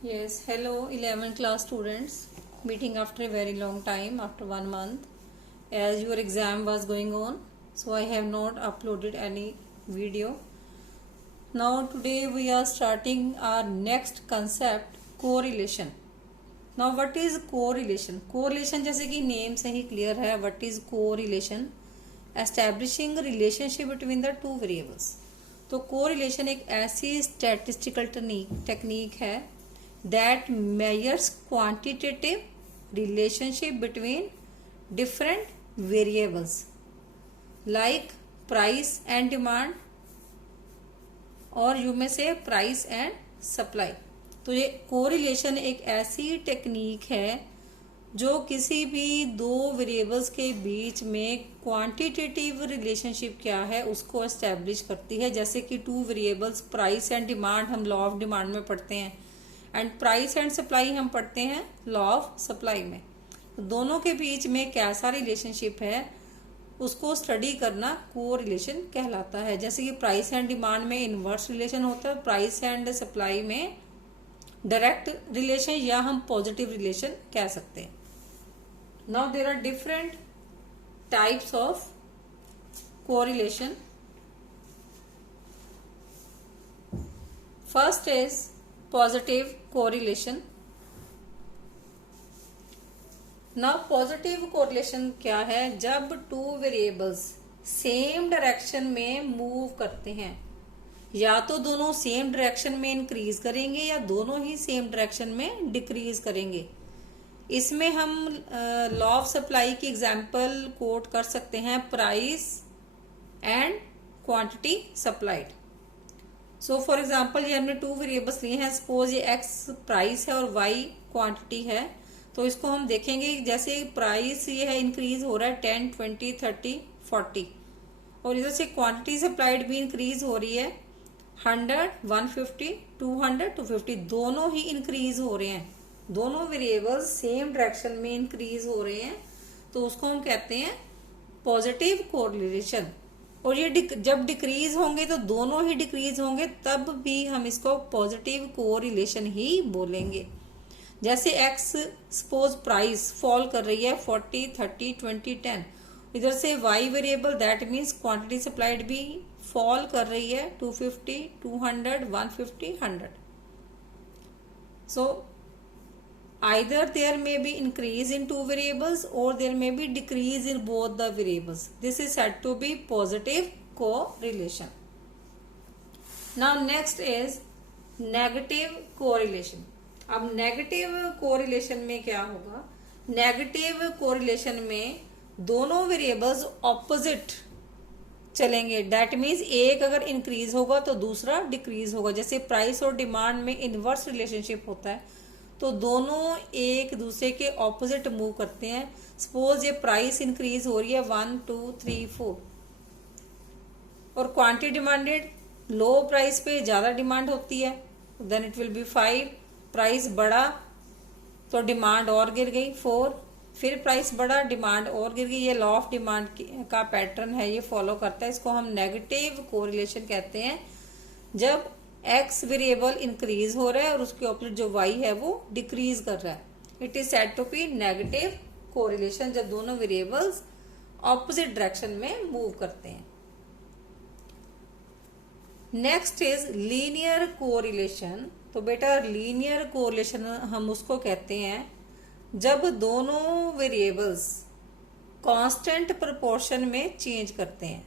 Yes, hello 11th class students. Meeting after a very long time, after 1 month. As your exam was going on, so I have not uploaded any video. Now today we are starting our next concept, correlation. Now what is correlation? Correlation जैसे कि name से ही clear है, what is correlation? Establishing relationship between the two variables. तो correlation एक ऐसी statistical technique है that measures quantitative relationship between different variables like price and demand और you may से प्राइस एंड सप्लाई। तो ये कोरिलेशन एक ऐसी टेक्निक है जो किसी भी दो वेरिएबल्स के बीच में क्वांटिटेटिव रिलेशनशिप क्या है उसको एस्टेब्लिश करती है। जैसे कि two variables price and demand हम लॉ ऑफ डिमांड में पढ़ते हैं एंड प्राइस एंड सप्लाई हम पढ़ते हैं लॉ ऑफ सप्लाई में। तो दोनों के बीच में कैसा रिलेशनशिप है उसको स्टडी करना कोरिलेशन कहलाता है। जैसे कि प्राइस एंड डिमांड में इनवर्स रिलेशन होता है, प्राइस एंड सप्लाई में डायरेक्ट रिलेशन या हम पॉजिटिव रिलेशन कह सकते हैं। Now there are different types of correlation. First is positive correlation. ना पॉजिटिव कोरिलेशन क्या है? जब टू वेरिएबल्स सेम डायरेक्शन में मूव करते हैं, या तो दोनों सेम डायरेक्शन में इंक्रीज करेंगे या दोनों ही सेम डायरेक्शन में डिक्रीज करेंगे। इसमें हम लॉ ऑफ सप्लाई की एग्जांपल कोट कर सकते हैं, price and quantity supplied. So for example ये हमने टू वेरिएबल्स लिए हैं, सपोज ये एक्स प्राइस है और वाई क्वांटिटी है। तो इसको हम देखेंगे जैसे प्राइस ये है इंक्रीज हो रहा है 10, 20, 30, 40 और इधर से क्वांटिटी सप्लाइड भी इंक्रीज हो रही है 100, 150, 200, 250 दोनों ही इंक्रीज हो रहे हैं। दोनों वेरिएबल्स सेम डायरेक्शन में इंक्रीज हो रहे हैं तो उसको हम कहते हैं पॉजिटिव कोरिलेशन। और ये जब डिक्रीज होंगे तो दोनों ही डिक्रीज होंगे तब भी हम इसको पॉजिटिव कोरिलेशन ही बोलेंगे। जैसे एक्स सपोज प्राइस फॉल कर रही है 40, 30, 20, 10, इधर से Y variable that means quantity supplied भी फॉल कर रही है 250, 200, 150, 100। So either there may be increase in two variables or there may be decrease in both the variables. This is said to be positive correlation. Now next is negative correlation. अब negative correlation में क्या होगा? Negative correlation में दोनों variables opposite चलेंगे। That means एक अगर increase होगा तो दूसरा डिक्रीज होगा। जैसे प्राइस और डिमांड में इनवर्स रिलेशनशिप होता है तो दोनों एक दूसरे के ऑपोजिट मूव करते हैं। सपोज ये प्राइस इंक्रीज हो रही है 1, 2, 3, 4 और क्वांटिटी डिमांडेड लो प्राइस पे ज्यादा डिमांड होती है, then it will be 5। Price बढ़ा तो डिमांड और गिर गई 4, फिर प्राइस बढ़ा डिमांड और गिर गई। ये लॉ ऑफ डिमांड का पैटर्न है, ये फॉलो करता है। इसको हम नेगेटिव कोरिलेशन कहते हैं जब एक्स वेरिएबल इंक्रीज हो रहा है और उसके ऑपोजिट जो वाई है वो डिक्रीज कर रहा है। It is said to be negative correlation जब दोनों वेरिएबल्स ऑपोजिट डायरेक्शन में मूव करते हैं। Next is linear correlation. तो बेटा लीनियर कोरिलेशन हम उसको कहते हैं जब दोनों वेरिएबल्स कांस्टेंट प्रोपोर्शन में चेंज करते हैं।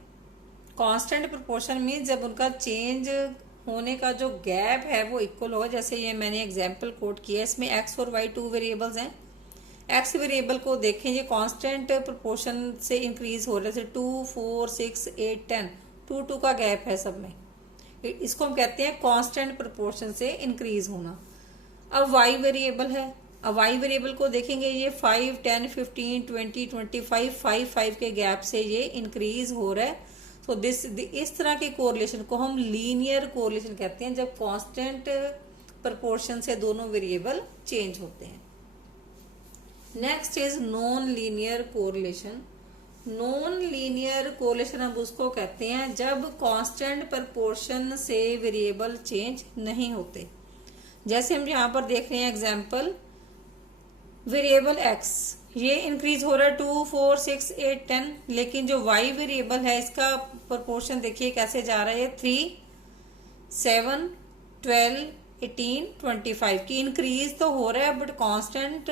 कांस्टेंट प्रोपोर्शन में जब उनका चेंज होने का जो गैप है वो इक्वल होगा। जैसे ये मैंने एग्जांपल कोट किया, इसमें एक्स और वाई टू वेरिएबल्स हैं। एक्स वेरिएबल को देखें, ये कांस्टेंट प्रोपोर्शन से इंक्रीज हो रहा है, जैसे 2, 4, 6, 8, 10, 2, 2 का गैप है सब में। इसको हम कहते हैं कांस्टेंट प्रोपोर्शन से इंक्रीज होना। अब वाई वेरिएबल है, अब वाई वेरिएबल को देखेंगे, ये 5, 10, 15, 20, 25, 5 के गैप से ये इंक्रीज हो रहा है। तो इस तरह के कोरिलेशन को हम लीनियर कोरिलेशन कहते हैं जब कांस्टेंट प्रोपोर्शन से दोनों वेरिएबल चेंज होते हैं। Next is non linear correlation. Non linear correlation हम उसको कहते हैं जब कांस्टेंट प्रोपोर्शन से वेरिएबल चेंज नहीं होते। जैसे हम यहाँ पर देख रहे हैं एग्जाम्पल, वेरिएबल एक्स ये इंक्रीज हो रहा है 2, 4, 6, 8, 10, लेकिन जो वाई वेरिएबल है इसका प्रोपोर्शन देखिए कैसे जा रहा है, 3, 7, 12, 18, 25 की इंक्रीज तो हो रहा है, बट कांस्टेंट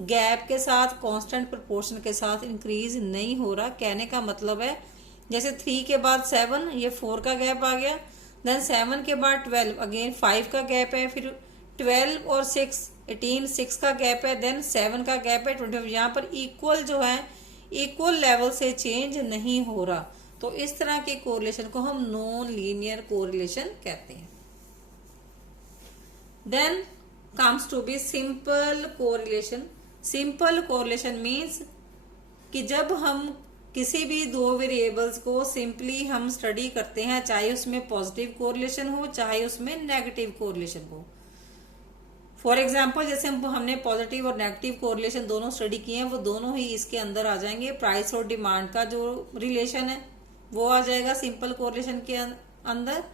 गैप के साथ, कांस्टेंट प्रोपोर्शन के साथ इंक्रीज नहीं हो रहा। कहने का मतलब है जैसे 3 के बाद 7, ये 4 का गैप आ गया, देन 7 के बाद 12, अगेन 5 का गैप है, फिर 12 और 6, 18, 6 का गैप है, देन 7 का गैप है, 25। यहाँ पर इक्वल जो है, इक्वल लेवल से चेंज नहीं हो रहा, तो इस तरह के कोरिलेशन को हम नॉन लीनियर कोरिलेशन कहते हैं। Then comes to be simple correlation. Simple correlation means कि जब हम किसी भी दो वेरिएबल्स को सिंपली हम स्टडी करते हैं, चाहे उसमें पॉजिटिव कोरिलेशन हो चाहे उसमें नेगेटिव कोरिलेशन हो। फॉर एग्जाम्पल जैसे हमने पॉजिटिव और नेगेटिव कोरिलेशन दोनों स्टडी किए हैं, वो दोनों ही इसके अंदर आ जाएंगे। प्राइस और डिमांड का जो रिलेशन है वो आ जाएगा सिंपल कोरिलेशन के अंदर,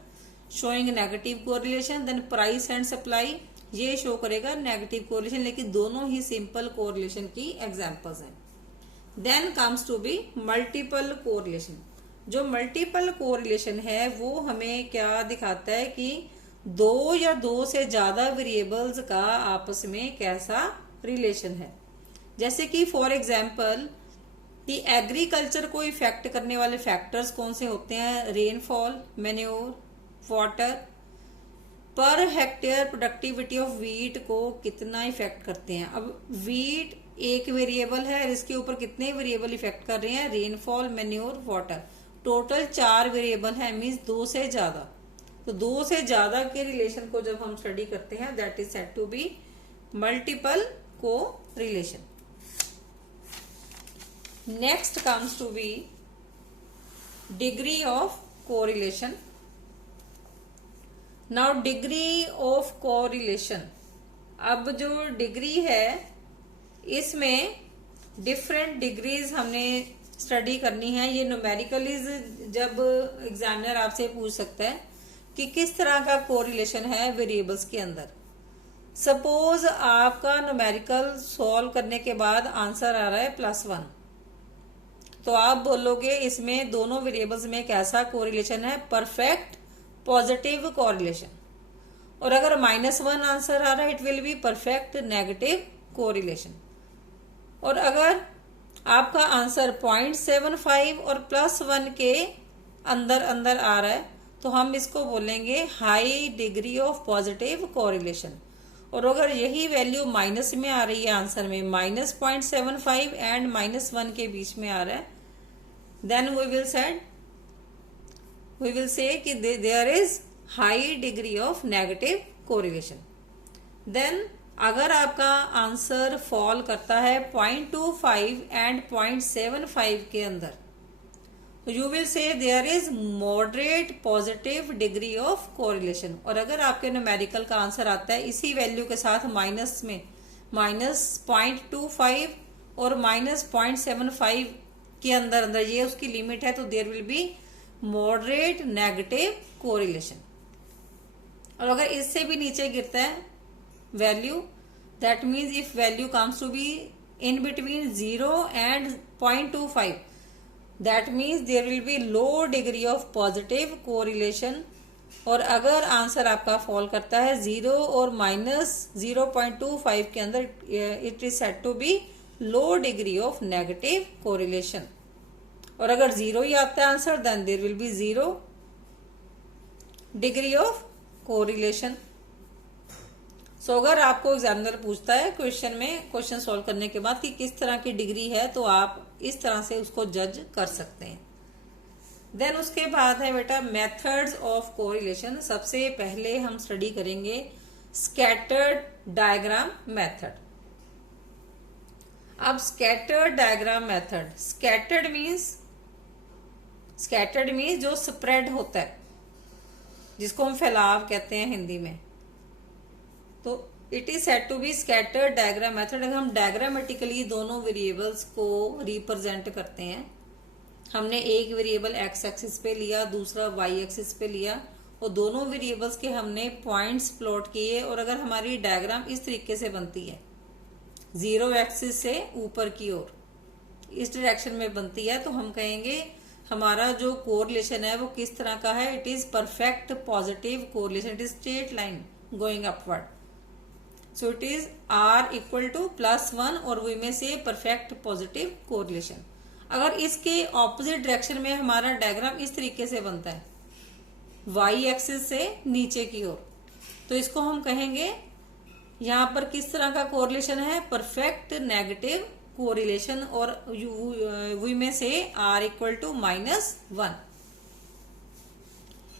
showing negative correlation. Then price and supply ये शो करेगा नेगेटिव कोरिलेशन, लेकिन दोनों ही सिंपल कोरिलेशन की एग्जांपल्स हैं। Then comes to be multiple correlation. जो मल्टीपल कोरिलेशन है वो हमें क्या दिखाता है कि दो या दो से ज्यादा वेरिएबल्स का आपस में कैसा रिलेशन है। जैसे कि फॉर एग्जाम्पल कि एग्रीकल्चर को इफेक्ट करने वाले फैक्टर्स कौन से होते हैं, rainfall, manure, water, per hectare productivity of wheat को कितना इफेक्ट करते हैं। अब वीट एक वेरिएबल है और इसके ऊपर कितने वेरिएबल इफेक्ट कर रहे हैं, rainfall, manure, water, total 4 variable है, मीन्स 2 से ज्यादा। तो 2 से ज्यादा के रिलेशन को जब हम स्टडी करते हैं that is said to be multiple correlation. Next comes to be degree of correlation. Now degree of correlation, अब जो डिग्री है इसमें डिफरेंट डिग्रीज हमने स्टडी करनी है। ये न्यूमेरिकली जब एग्जामिनर आपसे पूछ सकता है कि किस तरह का कोरिलेशन है वेरिएबल्स के अंदर। सपोज आपका न्यूमेरिकल सॉल्व करने के बाद आंसर आ रहा है +1, तो आप बोलोगे इसमें दोनों वेरिएबल्स में कैसा कोरिलेशन है, परफेक्ट पॉजिटिव कोरिलेशन। और अगर -1 आंसर आ रहा है it will be perfect negative correlation. और अगर आपका आंसर 0.75 और +1 के अंदर अंदर आ रहा है तो हम इसको बोलेंगे high degree of positive correlation. और अगर यही वैल्यू माइनस में आ रही है आंसर में, -0.75 एंड -1 के बीच में आ रहा है, देन we will say कि there is high degree of negative correlation. Then अगर आपका आंसर फॉल करता है 0.25 एंड 0.75 के अंदर, तो you will say there is moderate positive degree of correlation. और अगर आपके न्यूमेरिकल का आंसर आता है इसी वैल्यू के साथ माइनस में, -0.25 और -0.75 के अंदर अंदर, ये उसकी लिमिट है, तो there will be moderate negative correlation. और अगर इससे भी नीचे गिरता है value, that means if value comes to be in between 0 and 0.25, that means there will be low degree of positive correlation. और अगर आंसर आपका फॉल करता है 0 और -0.25 के अंदर, it is said to be low degree of negative correlation. और अगर 0 ही आता है answer, then there will be 0 degree of correlation. So अगर आपको एग्जामिनर पूछता है क्वेश्चन में, क्वेश्चन सॉल्व करने के बाद कि किस तरह की डिग्री है, तो आप इस तरह से उसको जज कर सकते हैं। देन उसके बाद है बेटा मेथड्स ऑफ कोरिलेशन। सबसे पहले हम स्टडी करेंगे स्कैटर्ड डायग्राम मेथड। अब scattered diagram method, scattered means जो स्प्रेड होता है, जिसको हम फैलाव कहते हैं हिंदी में, तो it is said to be scattered diagram method. अगर हम डायग्रामेटिकली दोनों वेरिएबल्स को रिप्रेजेंट करते हैं, हमने एक वेरिएबल x एक्सिस पे लिया, दूसरा y एक्सिस पे लिया, और दोनों वेरिएबल्स के हमने पॉइंट्स प्लॉट किए, और अगर हमारी डायग्राम इस तरीके से बनती है, जीरो एक्सिस से ऊपर की ओर इस डायरेक्शन में बनती है, तो हम कहेंगे हमारा जो कोरिलेशन है वो किस तरह का है, it is perfect positive correlation, it is straight line going upward, so it is r equal to +1 और वी में से परफेक्ट पॉजिटिव कोरिलेशन। अगर इसके ऑपोजिट डायरेक्शन में हमारा डायग्राम इस तरीके से बनता है, वाई एक्सिस से नीचे की ओर, तो इसको हम कहेंगे यहां पर किस तरह का कोरिलेशन है, परफेक्ट नेगेटिव कोरिलेशन, और we may say r equal to -1।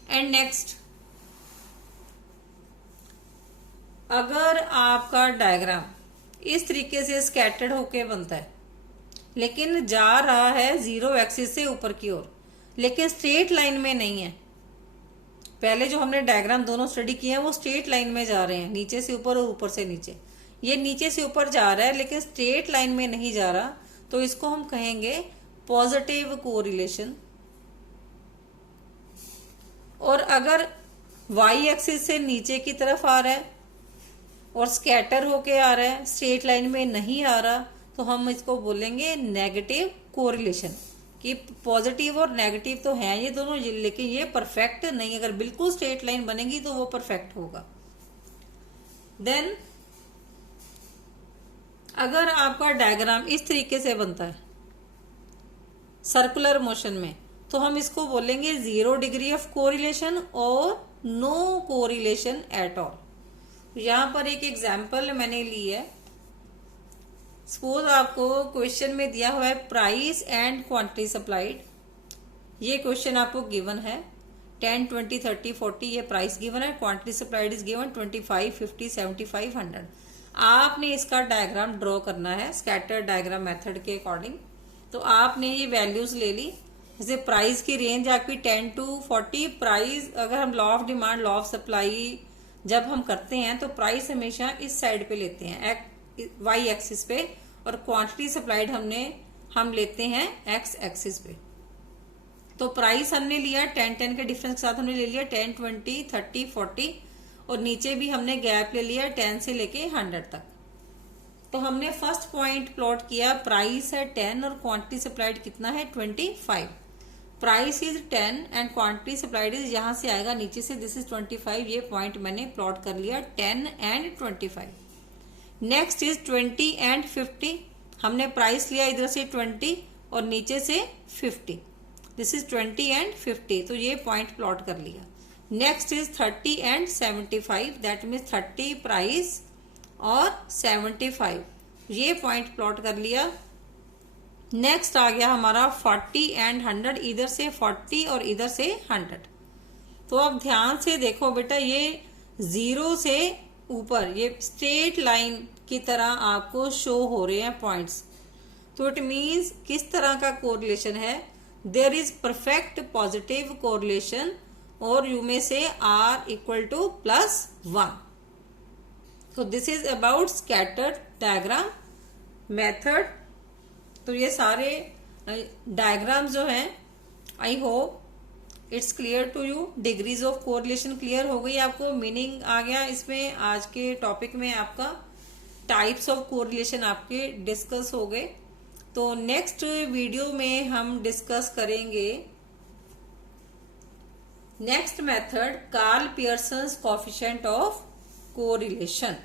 And next, अगर आपका डायग्राम इस तरीके से स्कैटर्ड होके बनता है, लेकिन जा रहा है जीरो एक्सिस से ऊपर की ओर, लेकिन स्ट्रेट लाइन में नहीं है, पहले जो हमने डायग्राम दोनों स्टडी किए हैं वो स्ट्रेट लाइन में जा रहे हैं, नीचे से ऊपर और ऊपर से नीचे, ये नीचे से ऊपर जा रहा है लेकिन स्ट्रेट लाइन में नहीं जा रहा, तो इसको हम कहेंगे पॉजिटिव कोरिलेशन। और अगर वाई एक्सिस से नीचे की तरफ आ रहा है और स्कैटर होके आ रहा है, स्ट्रेट लाइन में नहीं आ रहा, तो हम इसको बोलेंगे नेगेटिव कोरिलेशन, कि पॉजिटिव और नेगेटिव तो हैं ये दोनों, लेकिन ये परफेक्ट नहीं, अगर बिल्कुल स्ट्रेट लाइन बनेगी तो वो परफेक्ट होगा। देन अगर आपका डायग्राम इस तरीके से बनता है सर्कुलर मोशन में, तो हम इसको बोलेंगे 0 डिग्री ऑफ कोरिलेशन और नो कोरिलेशन एट ऑल। यहां पर एक एग्जाम्पल मैंने ली है, सपोज आपको क्वेश्चन में दिया हुआ है प्राइस एंड क्वांटिटी सप्लाइड, ये क्वेश्चन आपको गिवन है 10, 20, 30, 40 ये प्राइस गिवन है, क्वांटिटी सप्लाइड इज गिवन 25, 50, 75, 100। आपने इसका डायग्राम ड्रॉ करना है स्कैटर डायग्राम मेथड के अकॉर्डिंग। तो आपने ये वैल्यूज ले ली, जैसे प्राइस की रेंज आपकी 10 to 40, प्राइस अगर हम law of demand law of supply जब हम करते हैं तो प्राइस हमेशा इस साइड पे लेते हैं, वाई एक्सिस पे, और क्वांटिटी सप्लाइड हम लेते हैं एक्स एक्सिस पे। तो प्राइस हमने लिया 10, 10 के डिफरेंस के साथ हमने ले लिया 10, 20, 30, 40, और नीचे भी हमने गैप ले लिया 10 से लेके 100 तक। तो हमने फर्स्ट पॉइंट प्लॉट किया, प्राइस है 10 और क्वांटिटी सप्लाइड कितना है 25। Price is 10 and quantity supplied is, यहां से आएगा नीचे से, दिस इज 25, ये पॉइंट मैंने प्लॉट कर लिया 10 एंड 25। नेक्स्ट इज 20 एंड 50, हमने प्राइस लिया इधर से 20 और नीचे से 50, दिस इज 20 एंड 50, तो ये पॉइंट प्लॉट कर लिया। Next is 30 and 75, that means 30 price और 75, ये पॉइंट प्लॉट कर लिया। नेक्स्ट आ गया हमारा 40 एंड 100, इधर से 40 और इधर से 100। तो अब ध्यान से देखो बेटा, ये 0 से ऊपर ये स्ट्रेट लाइन की तरह आपको शो हो रहे हैं पॉइंट्स, तो इट मीन्स किस तरह का कोरिलेशन है, there is perfect positive correlation, और you may say r equal to +1। so this is about scattered diagram method। तो ये सारे डायग्राम जो हैं, I hope it's clear to you, degrees of correlation clear हो गई आपको, मीनिंग आ गया इसमें। आज के टॉपिक में आपका टाइप्स ऑफ कोरिलेशन आपके डिस्कस हो गए। तो नेक्स्ट वीडियो में हम डिस्कस करेंगे next method, Karl Pearson's coefficient of correlation.